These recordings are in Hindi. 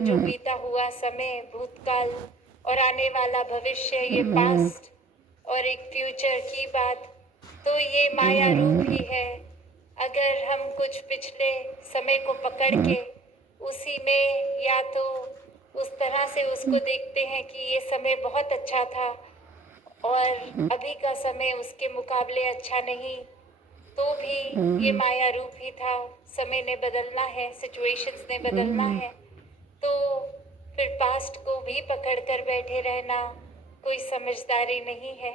जो बीता हुआ समय, भूतकाल और आने वाला भविष्य, ये पास्ट और एक फ्यूचर की बात, तो ये माया रूप ही है। अगर हम कुछ पिछले समय को पकड़ के उसी में या तो उस तरह से उसको देखते हैं कि ये समय बहुत अच्छा था और अभी का समय उसके मुकाबले अच्छा नहीं, तो भी ये माया रूप ही था। समय ने बदलना है, सिचुएशंस ने बदलना है, तो फिर पास्ट को भी पकड़ कर बैठे रहना कोई समझदारी नहीं है।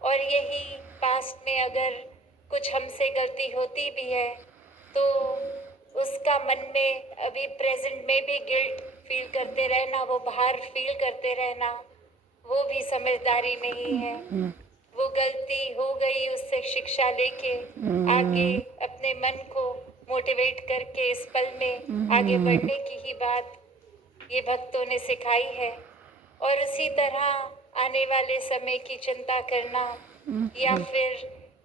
और यही पास्ट में अगर कुछ हमसे गलती होती भी है तो उसका मन में अभी प्रेजेंट में भी गिल्ट फील करते रहना, वो भार फील करते रहना, वो भी समझदारी नहीं है। वो गलती हो गई, उससे शिक्षा लेके आगे अपने मन को मोटिवेट करके इस पल में आगे बढ़ने की ही बात ये भक्तों ने सिखाई है। और उसी तरह आने वाले समय की चिंता करना या फिर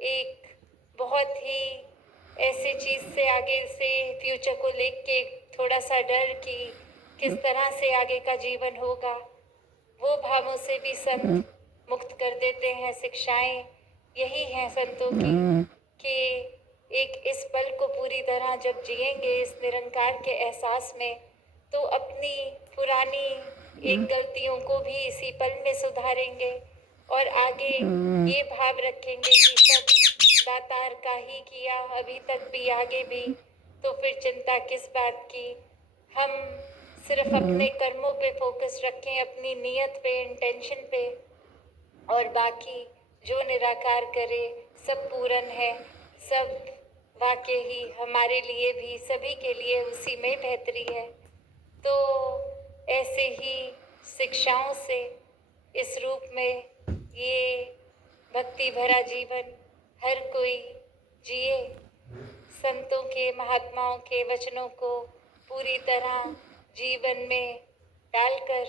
एक बहुत ही ऐसी चीज से आगे से फ्यूचर को लेके थोड़ा सा डर कि किस तरह से आगे का जीवन होगा, वो भावों से भी संत मुक्त कर देते हैं। शिक्षाएं यही हैं संतों की कि एक इस पल को पूरी तरह जब जिएंगे इस निरंकार के एहसास में, तो अपनी पुरानी एक गलतियों को भी इसी पल में सुधारेंगे और आगे ये भाव रखेंगे कि सब दातार का ही किया, अभी तक भी आगे भी, तो फिर चिंता किस बात की। हम सिर्फ अपने कर्मों पे फोकस रखें, अपनी नियत पे, इंटेंशन पे, और बाकी जो निराकार करे सब पूर्ण है, सब वाकई ही हमारे लिए भी, सभी के लिए उसी में बेहतरी है। तो ऐसे ही शिक्षाओं से इस रूप में ये भक्ति भरा जीवन हर कोई जिए, संतों के, महात्माओं के वचनों को पूरी तरह जीवन में डालकर,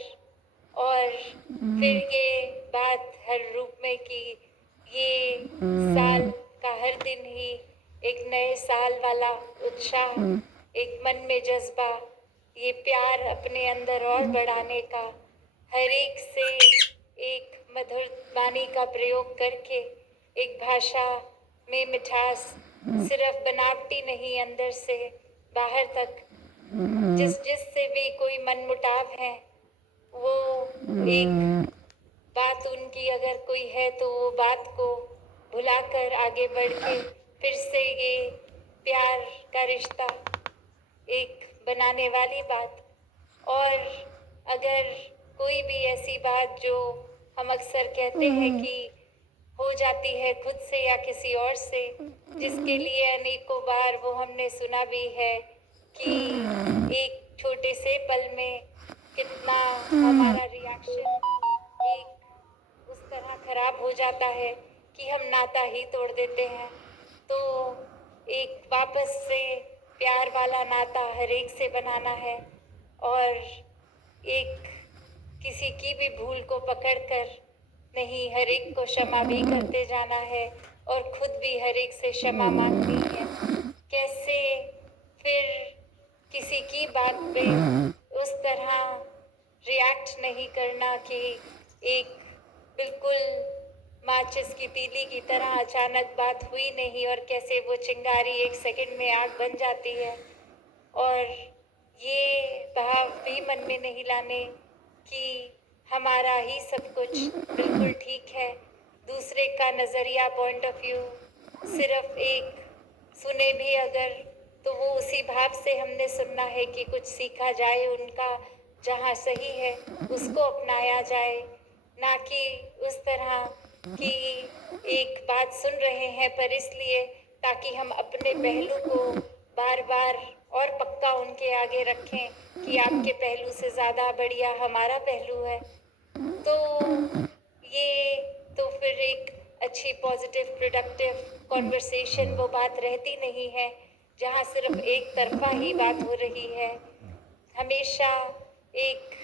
और फिर ये बात हर रूप में कि ये साल का हर दिन ही एक नए साल वाला उत्साह, एक मन में जज्बा, ये प्यार अपने अंदर और बढ़ाने का, हर एक से एक मधुर वाणी का प्रयोग करके एक भाषा में मिठास, सिर्फ बनावटी नहीं, अंदर से बाहर तक, जिस से भी कोई मनमुटाव है, वो एक बात उनकी अगर कोई है तो वो बात को भुलाकर आगे बढ़ के फिर से ये प्यार का रिश्ता एक बनाने वाली बात। और अगर कोई भी ऐसी बात जो हम अक्सर कहते हैं कि हो जाती है खुद से या किसी और से, जिसके लिए अनेकों बार वो हमने सुना भी है कि एक छोटे से पल में कितना हमारा रिएक्शन एक उस तरह खराब हो जाता है कि हम नाता ही तोड़ देते हैं। तो एक वापस से प्यार वाला नाता हर एक से बनाना है, और एक किसी की भी भूल को पकड़कर नहीं, हर एक को क्षमा भी करते जाना है और खुद भी हर एक से क्षमा मांगनी है। कैसे फिर किसी की बात पे उस तरह रिएक्ट नहीं करना कि एक बिल्कुल माचिस की तीली की तरह अचानक बात हुई नहीं और कैसे वो चिंगारी एक सेकंड में आग बन जाती है। और ये भाव भी मन में नहीं लाने कि हमारा ही सब कुछ बिल्कुल ठीक है, दूसरे का नज़रिया, पॉइंट ऑफ व्यू सिर्फ एक सुने भी अगर, तो वो उसी भाव से हमने सुनना है कि कुछ सीखा जाए उनका, जहाँ सही है उसको अपनाया जाए, ना कि उस तरह कि एक बात सुन रहे हैं पर इसलिए ताकि हम अपने पहलू को बार बार और पक्का उनके आगे रखें कि आपके पहलू से ज़्यादा बढ़िया हमारा पहलू है। तो ये तो फिर एक अच्छी पॉजिटिव प्रोडक्टिव कॉन्वर्सेशन वो बात रहती नहीं है जहाँ सिर्फ एक तरफा ही बात हो रही है। हमेशा एक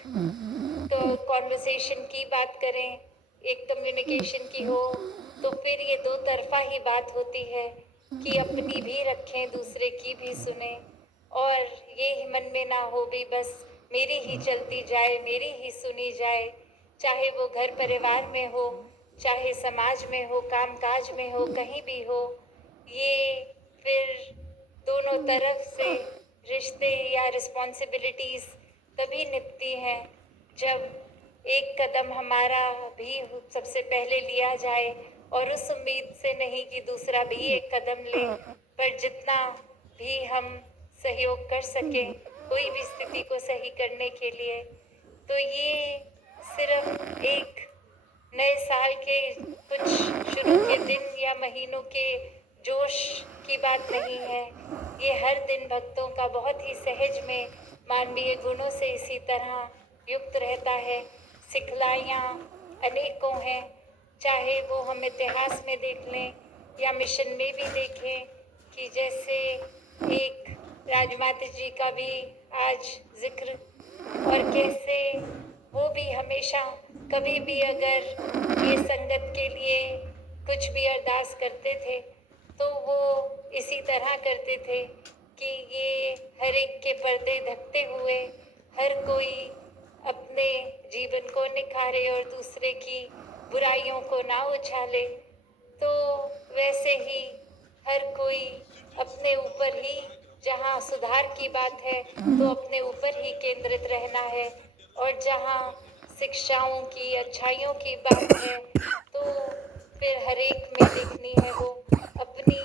तो कॉन्वर्सेशन की बात करें, एक कम्युनिकेशन की हो, तो फिर ये दो तरफा ही बात होती है कि अपनी भी रखें, दूसरे की भी सुने, और ये मन में ना हो भी बस मेरी ही चलती जाए, मेरी ही सुनी जाए, चाहे वो घर परिवार में हो, चाहे समाज में हो, कामकाज में हो, कहीं भी हो। ये फिर दोनों तरफ से रिश्ते या रिस्पॉन्सिबिलिटीज तभी निभती हैं जब एक कदम हमारा भी सबसे पहले लिया जाए, और उस उम्मीद से नहीं कि दूसरा भी एक कदम ले, पर जितना भी हम सहयोग कर सके कोई भी स्थिति को सही करने के लिए। तो ये सिर्फ एक नए साल के कुछ शुरू के दिन या महीनों के जोश की बात नहीं है। ये हर दिन भक्तों का बहुत ही सहज में मानवीय गुणों से इसी तरह युक्त रहता है। सिखलाइयाँ अनेकों हैं, चाहे वो हम इतिहास में देख लें या मिशन में भी देखें कि जैसे एक राजमाता जी का भी आज जिक्र, और कैसे वो भी हमेशा कभी भी अगर ये संगत के लिए कुछ भी अरदास करते थे तो वो इसी तरह करते थे कि ये हर एक के पर्दे ढकते हुए हर कोई अपने जीवन को निखारे और दूसरे की बुराइयों को ना उछाले। तो वैसे ही हर कोई अपने ऊपर ही, जहाँ सुधार की बात है तो अपने ऊपर ही केंद्रित रहना है, और जहाँ शिक्षाओं की, अच्छाइयों की बात है तो फिर हर एक में देखनी है वो अपनी,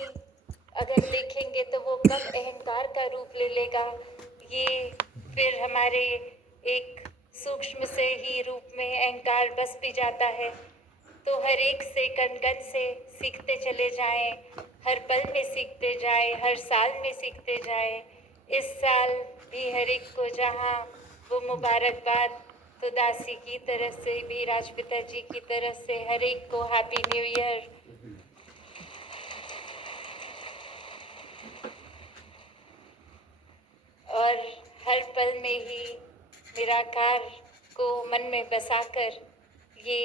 अगर देखेंगे तो वो कब अहंकार का रूप ले लेगा, ये फिर हमारे एक सूक्ष्म से ही रूप में अहंकार बस भी जाता है। तो हर एक से कण कण से सीखते चले जाएं, हर पल में सीखते जाएं, हर साल में सीखते जाएं। इस साल भी हर एक को जहाँ वो मुबारकबाद तो दासी की तरफ से भी, राजपिता जी की तरफ से हर एक को हैप्पी न्यू ईयर। और हर पल में ही निराकार को मन में बसाकर, ये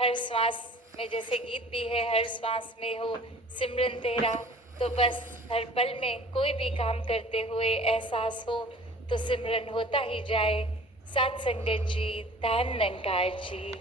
हर श्वास में, जैसे गीत भी है, हर श्वास में हो सिमरन तेरा, तो बस हर पल में कोई भी काम करते हुए एहसास हो तो सिमरन होता ही जाए। सात संगत जी, धन निरंकार जी।